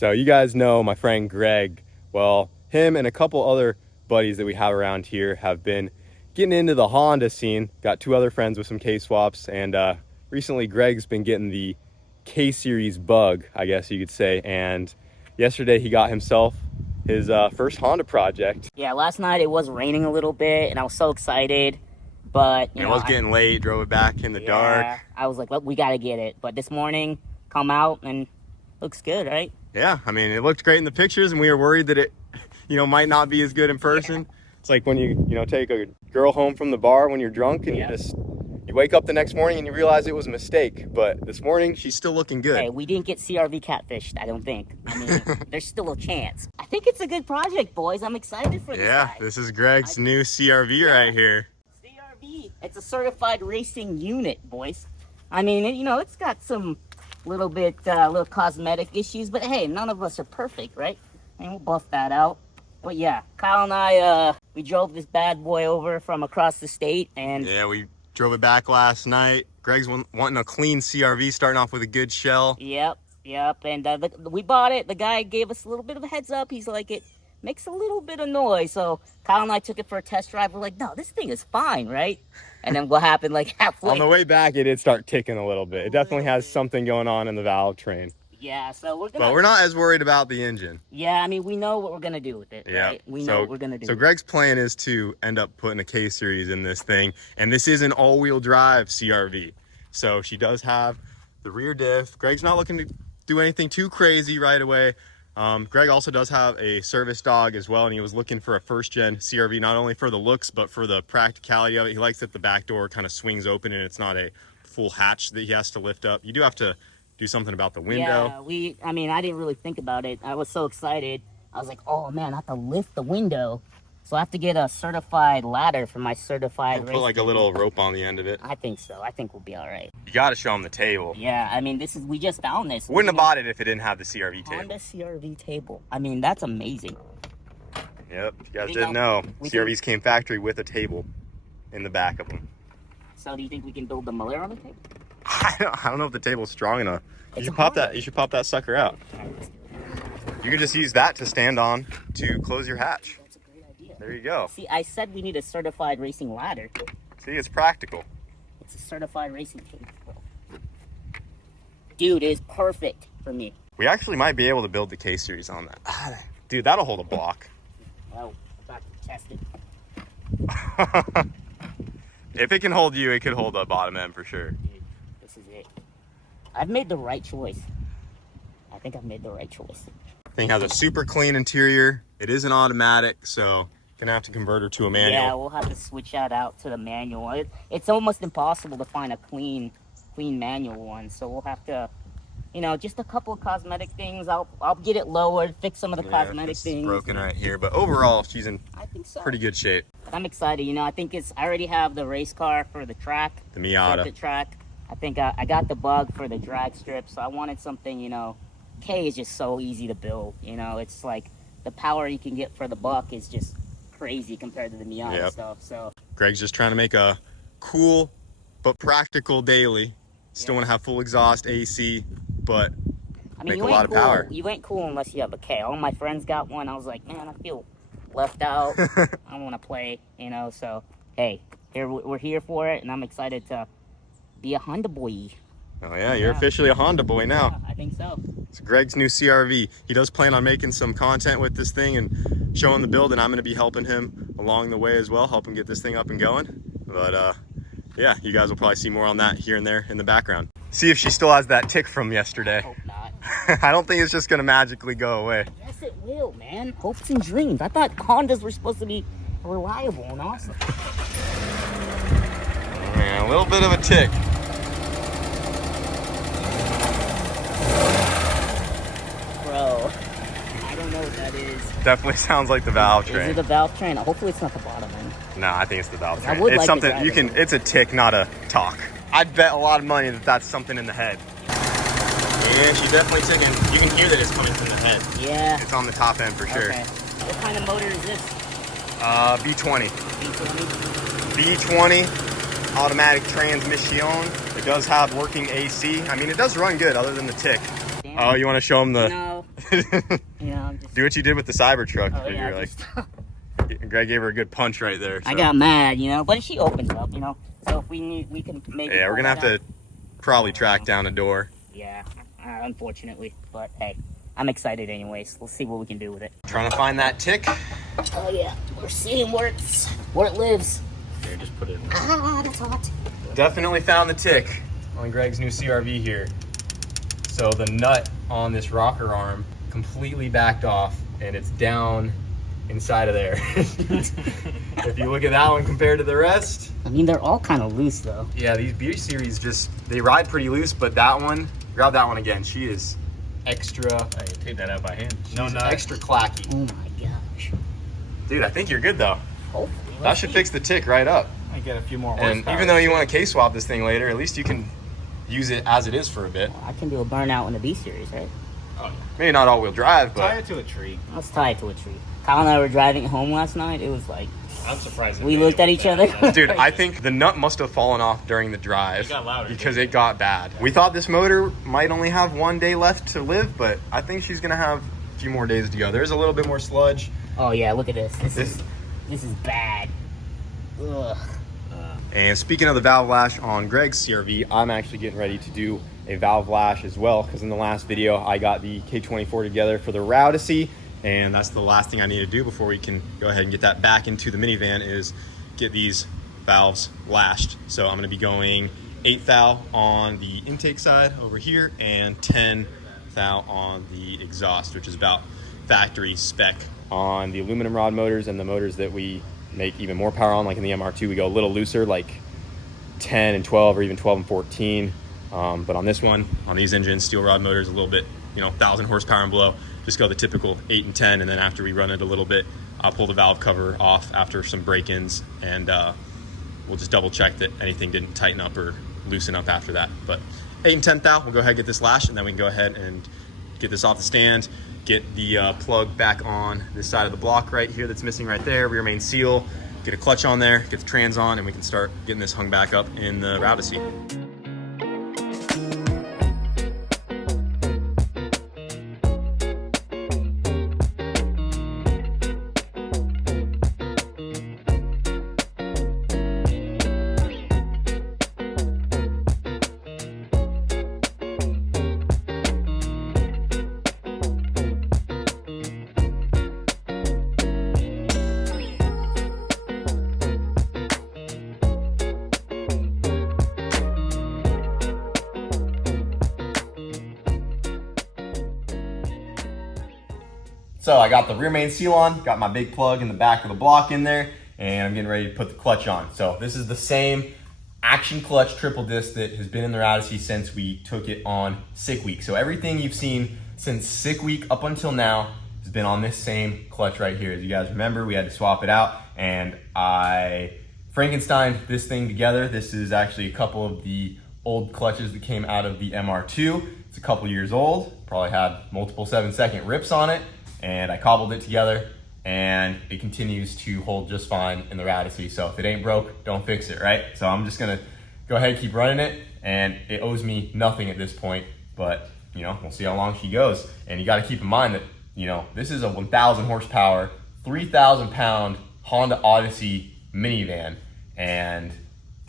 So you guys know my friend Greg. Well, him and a couple other buddies that we have around here have been getting into the Honda scene. Got two other friends with some K-swaps, and recently Greg's been getting the K-series bug, I guess you could say, and yesterday he got himself his first Honda project. Yeah, last night it was raining a little bit and I was so excited, but it was getting late, drove it back in the dark. I was like, well, we gotta get it. But this morning come out and looks good, right? Yeah, I mean, it looked great in the pictures, and we were worried that it might not be as good in person. Yeah. It's like when you take a girl home from the bar when you're drunk, and you wake up the next morning and you realize it was a mistake. But this morning, she's still looking good. Hey, we didn't get CRV catfished, I don't think. I mean, there's still a chance. I think it's a good project, boys. I'm excited for this guy. This is Greg's new CRV right here. CRV. It's a certified racing unit, boys. I mean, it's got some little cosmetic issues, but hey, none of us are perfect, right? And we'll buff that out. But yeah, Kyle and I, we drove this bad boy over from across the state, and yeah, we drove it back last night. Greg's wanting a clean CRV, starting off with a good shell. Yep. And we bought it. The guy gave us a little bit of a heads up. He's like, it makes a little bit of noise. So Kyle and I took it for a test drive. We're like, no, this thing is fine, right? And then what happened, like halfway on the way back, it did start ticking a little bit. It definitely has something going on in the valve train. Yeah, so but we're not as worried about the engine. Yeah, I mean, we know what we're gonna do with it. Yeah, right? We know what we're gonna do. So Greg's plan is to end up putting a K-series in this thing, and this is an all-wheel drive CRV. So she does have the rear diff. Greg's not looking to do anything too crazy right away. Greg also does have a service dog as well, and he was looking for a first-gen CRV, not only for the looks, but for the practicality of it. He likes that the back door kind of swings open and it's not a full hatch that he has to lift up. You do have to do something about the window. Yeah, I mean, I didn't really think about it. I was so excited. I was like, oh man, I have to lift the window. So I have to get a certified ladder for my certified race. Put like a little rope on the end of it. I think so. I think we'll be all right. You got to show him the table. Yeah, I mean, we just found this. Wouldn't have bought it if it didn't have the CRV table. Honda CRV table. I mean, that's amazing. Yep, you guys didn't know. CRVs came factory with a table in the back of them. So do you think we can build the Malero on the table? I don't know if the table's strong enough. You should pop that sucker out. You can just use that to stand on to close your hatch. That's a great idea. There you go. See, I said we need a certified racing ladder. See, it's practical. It's a certified racing table. Dude, it's perfect for me. We actually might be able to build the K-series on that. Dude, that'll hold a block. Well, I'm about to test it. If it can hold you, it could hold the bottom end for sure. Dude, this is it. I've made the right choice. I think I've made the right choice. Thing has a super clean interior. It is an automatic, so gonna have to convert her to a manual. Yeah, we'll have to switch that out to the manual. It's almost impossible to find a clean manual one, so we'll have to, just a couple of cosmetic things. I'll get it lowered, fix some of the cosmetic things. It's broken right here, but overall she's in pretty good shape. I'm excited. I think I already have the race car for the track, the Miata circuit track. I think I got the bug for the drag strip, so I wanted something. K is just so easy to build. It's like the power you can get for the buck is just crazy compared to the Miata stuff. So Greg's just trying to make a cool but practical daily. Still want to have full exhaust, AC, but make a lot of power. You ain't cool unless you have a K. All my friends got one. I was like, man, I feel left out. I want to play, So hey, we're here for it, and I'm excited to be a Honda boy. Oh yeah, you're officially a Honda boy now. Yeah, I think so. It's Greg's new CRV. He does plan on making some content with this thing and showing the build, and I'm going to be helping him along the way as well, helping get this thing up and going. But yeah, you guys will probably see more on that here and there in the background. See if she still has that tick from yesterday. I hope not. I don't think it's just going to magically go away. Yes, it will, man. Hopes and dreams. I thought Hondas were supposed to be reliable and awesome. Oh, man, a little bit of a tick. Bro, I don't know what that is. Definitely sounds like the valve train. Is it the valve train? Hopefully it's not the bottom end. No, I think it's the valve train. It's something you can. It's a tick, not a talk. I'd bet a lot of money that that's something in the head. Yeah, she's definitely ticking. You can hear that it's coming from the head. Yeah. It's on the top end for sure. Okay. What kind of motor is this? B20. B20 automatic transmission. It does have working AC. I mean, it does run good other than the tick. Damn. Oh, you want to show them the... No, You know, I'm just, Do what you did with the Cybertruck. oh, yeah, You're like, just, Greg gave her a good punch right there. I so. got mad, you know, but she opens up, you know. So if we need, we can maybe. Yeah, we're gonna have to probably track down a door. Yeah, unfortunately, but hey, I'm excited anyways. We'll see what we can do with it. Trying to find that tick. Oh yeah, we're seeing where it lives. Here, just put it in. Ah, that's hot. Definitely found the tick on Greg's new CRV here. So the nut on this rocker arm completely backed off, and it's down inside of there. If you look at that one compared to the rest, I mean, they're all kind of loose though. yeah, these B series they ride pretty loose, but that one, grab that one again. She is extra. Hey, take that out by hand. No, she's no. extra clacky. Oh my gosh. Dude, I think you're good though. Hopefully. That should fix the tick right up. I get a few more And horsepower. even though you want to case swap this thing later, at least you can use it as it is for a bit. I can do a burnout in the B series, right? Oh, Maybe not all-wheel drive, tie but it to a tree. Let's tie it to a tree. Kyle and I were driving home last night. It was like I'm surprised. we looked at each other. dude, I think the nut must have fallen off during the drive It got louder, because didn't it got bad. We thought this motor might only have 1 day left to live, but I think she's gonna have a few more days to go. There's a little bit more sludge. Oh yeah, look at this. This This- is bad. Ugh. And speaking of the valve lash on Greg's CRV, I'm actually getting ready to do a valve lash as well, because in the last video I got the K24 together for the Rowdyssey, and that's the last thing I need to do before we can go ahead and get that back into the minivan is get these valves lashed. So I'm going to be going 8 thou on the intake side over here and 10 thou on the exhaust, which is about factory spec on the aluminum rod motors. And the motors that we make even more power on, like in the MR2, we go a little looser, like 10 and 12 or even 12 and 14. But on this one, on these engines, steel rod motors, a little bit, 1,000 horsepower and below, just go the typical 8 and 10. And then after we run it a little bit, I'll pull the valve cover off after some break-ins, and we'll just double check that anything didn't tighten up or loosen up after that. But 8 and 10 thou, we'll go ahead and get this lashed, and then we can go ahead and get this off the stand, get the plug back on this side of the block right here that's missing right there, rear main seal, get a clutch on there, get the trans on, and we can start getting this hung back up in the Rowdyssey. So I got the rear main seal on, got my big plug in the back of the block in there, and I'm getting ready to put the clutch on. So this is the same action clutch triple disc that has been in the Rowdyssey since we took it on sick week. So everything you've seen since sick week up until now has been on this same clutch right here. As you guys remember, we had to swap it out, and I Frankensteined this thing together. This is actually a couple of the old clutches that came out of the MR2. It's a couple years old, probably had multiple 7-second rips on it, and I cobbled it together, and it continues to hold just fine in the Rowdyssey. So if it ain't broke, don't fix it, right? So I'm just gonna go ahead and keep running it, and it owes me nothing at this point, but we'll see how long she goes. And you gotta keep in mind that, this is a 1,000 horsepower, 3,000 pound Honda Odyssey minivan, and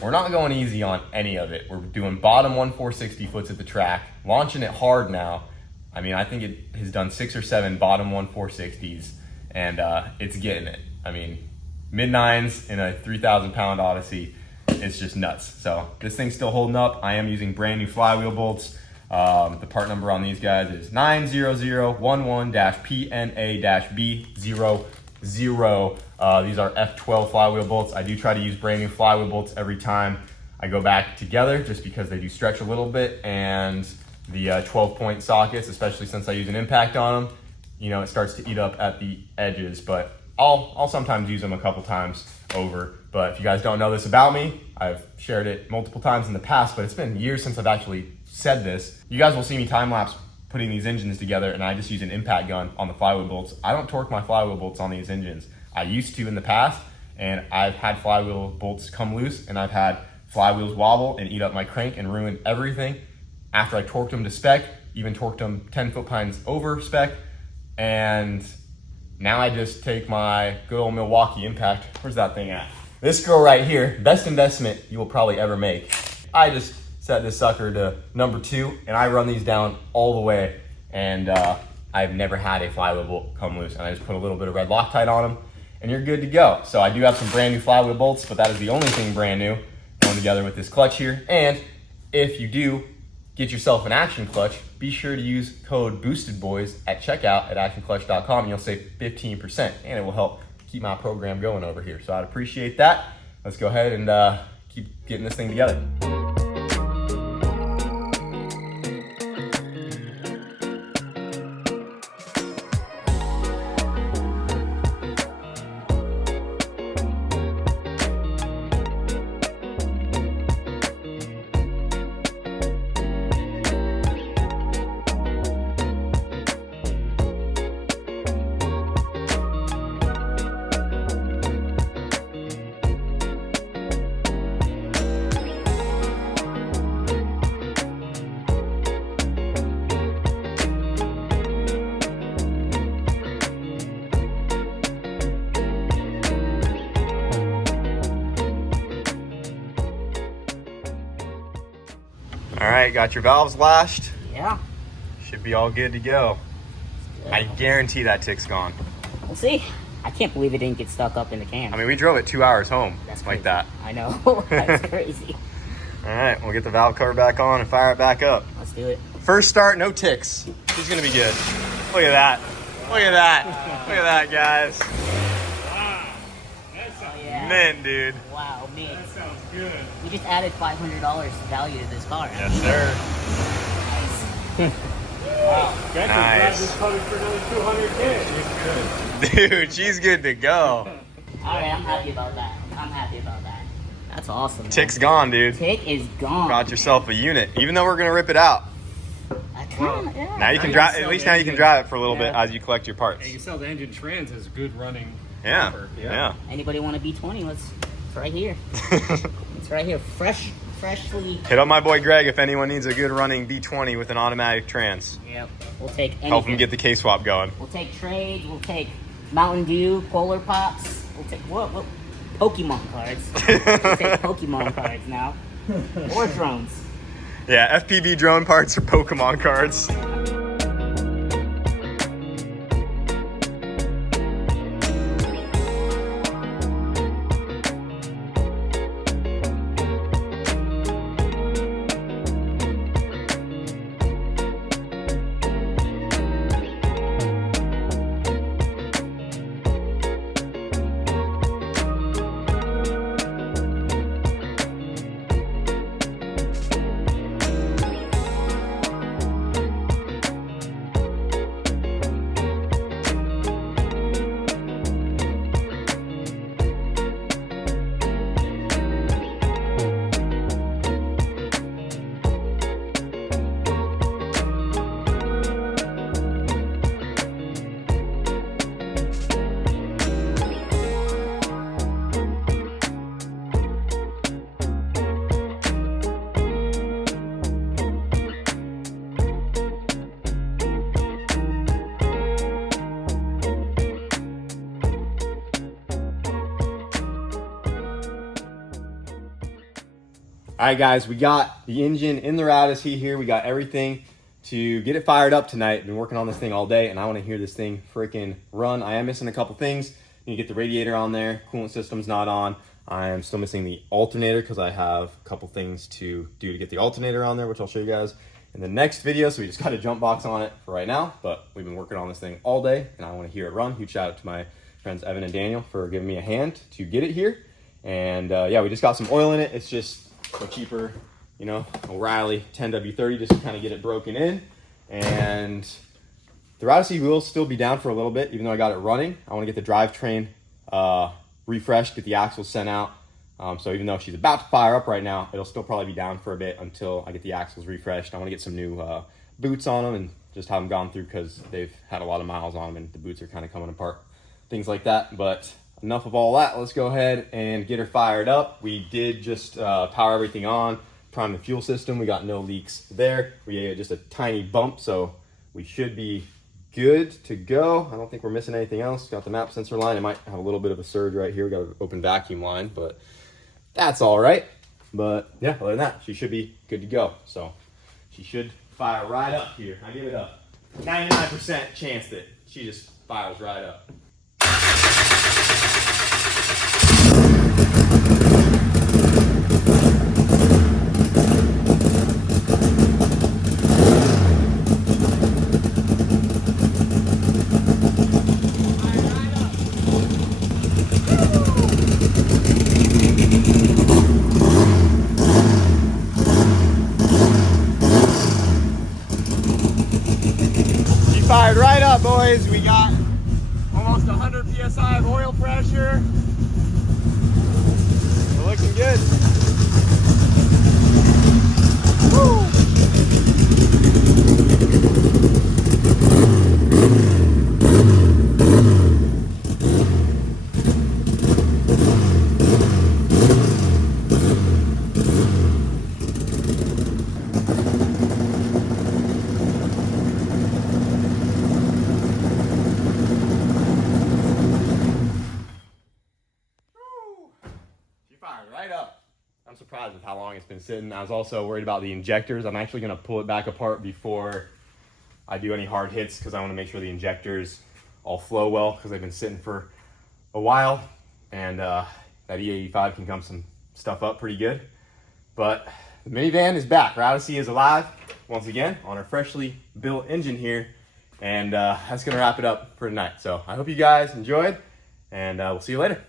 we're not going easy on any of it. We're doing bottom 1/460 foots at the track, launching it hard now. I mean, I think it has done 6 or 7 bottom 1/460s, and it's getting it. I mean, mid-9s in a 3,000 pound Odyssey, it's just nuts. So this thing's still holding up. I am using brand new flywheel bolts. The part number on these guys is 90011-PNA-B00. These are F12 flywheel bolts. I do try to use brand new flywheel bolts every time I go back together, just because they do stretch a little bit, and the 12-point sockets, especially since I use an impact on them, it starts to eat up at the edges. But I'll sometimes use them a couple times over. But if you guys don't know this about me, I've shared it multiple times in the past, but it's been years since I've actually said this. You guys will see me time-lapse putting these engines together, and I just use an impact gun on the flywheel bolts. I don't torque my flywheel bolts on these engines. I used to in the past, and I've had flywheel bolts come loose, and I've had flywheels wobble and eat up my crank and ruin everything. After I torqued them to spec, even torqued them 10 foot-pounds over spec. And now I just take my good old Milwaukee Impact. Where's that thing at? This girl right here, best investment you will probably ever make. I just set this sucker to number 2, and I run these down all the way, and I've never had a flywheel bolt come loose. And I just put a little bit of red Loctite on them, and you're good to go. So I do have some brand new flywheel bolts, but that is the only thing brand new going together with this clutch here. And if you do get yourself an action clutch, be sure to use code BOOSTEDBOYS at checkout at actionclutch.com, and you'll save 15%, and it will help keep my program going over here. So I'd appreciate that. Let's go ahead and keep getting this thing together. All right, got your valves lashed. Yeah. Should be all good to go. I guarantee that tick's gone. We'll see. I can't believe it didn't get stuck up in the can. I mean, we drove it 2 hours home. That's like crazy. that. I know. That's crazy. All right, we'll get the valve cover back on and fire it back up. Let's do it. First start, no ticks. She's gonna be good. Look at that. Look at that. Look at that, guys. Wow. That sounds, Oh, yeah. Mint, dude. Wow, man. that sounds good. We just added $500 value to this car. Yes, sir. Wow. Guys Nice. drive this car for another 200 She's good. Dude, she's good to go. All right, I'm happy about that. I'm happy about that. That's awesome. Man. Tick's gone, dude. Tick is gone. Got yourself a unit, even though we're gonna rip it out. I kinda, yeah. Now you can you drive. sell At least the now you can engine. drive it for a little bit Yeah. as you collect your parts. Yeah, you can sell the engine trans as good running. Yeah, copper. yeah. Anybody want a B20? It's right here. It's right here. Freshly. Hit up my boy Greg if anyone needs a good running B20 with an automatic trans. Yep. We'll take anything. Help him get the K swap going. We'll take trades. We'll take Mountain Dew, Polar Pops. We'll take what? Pokemon cards. We'll take Pokemon cards now. Or drones. Yeah, FPV drone parts or Pokemon cards. All right, guys, we got the engine in the Rowdyssey here. We got everything to get it fired up tonight. Been working on this thing all day, and I want to hear this thing freaking run. I am missing a couple things. You get the radiator on there. Coolant system's not on. I am still missing the alternator because I have a couple things to do to get the alternator on there, which I'll show you guys in the next video. So we just got a jump box on it for right now, but we've been working on this thing all day, and I want to hear it run. Huge shout out to my friends Evan and Daniel for giving me a hand to get it here. And yeah, we just got some oil in it. It's just so cheaper, you know, O'Reilly 10W30 just to kind of get it broken in. And the Rowdyssey will still be down for a little bit, even though I got it running. I want to get the drivetrain refreshed, get the axles sent out. So even though she's about to fire up right now, it'll still probably be down for a bit until I get the axles refreshed. I want to get some new boots on them and just have them gone through because they've had a lot of miles on them and the boots are kind of coming apart, things like that. But enough of all that. Let's go ahead and get her fired up. We did just power everything on, prime the fuel system. We got no leaks there. We had just a tiny bump, so we should be good to go. I don't think we're missing anything else. Got the map sensor line. It might have a little bit of a surge right here. We got an open vacuum line, but that's all right. But yeah, other than that, she should be good to go. So she should fire right up here. I give it a 99% chance that she just fires right up. Fired right up, boys. We got almost 100 psi of oil pressure. We're looking good. Woo! Fired right up. I'm surprised with how long it's been sitting. I was also worried about the injectors. I'm actually going to pull it back apart before I do any hard hits because I want to make sure the injectors all flow well because they've been sitting for a while, and that E85 can gum some stuff up pretty good. But the minivan is back. Rowdyssey is alive once again on our freshly built engine here, and that's going to wrap it up for tonight. So I hope you guys enjoyed, and we'll see you later.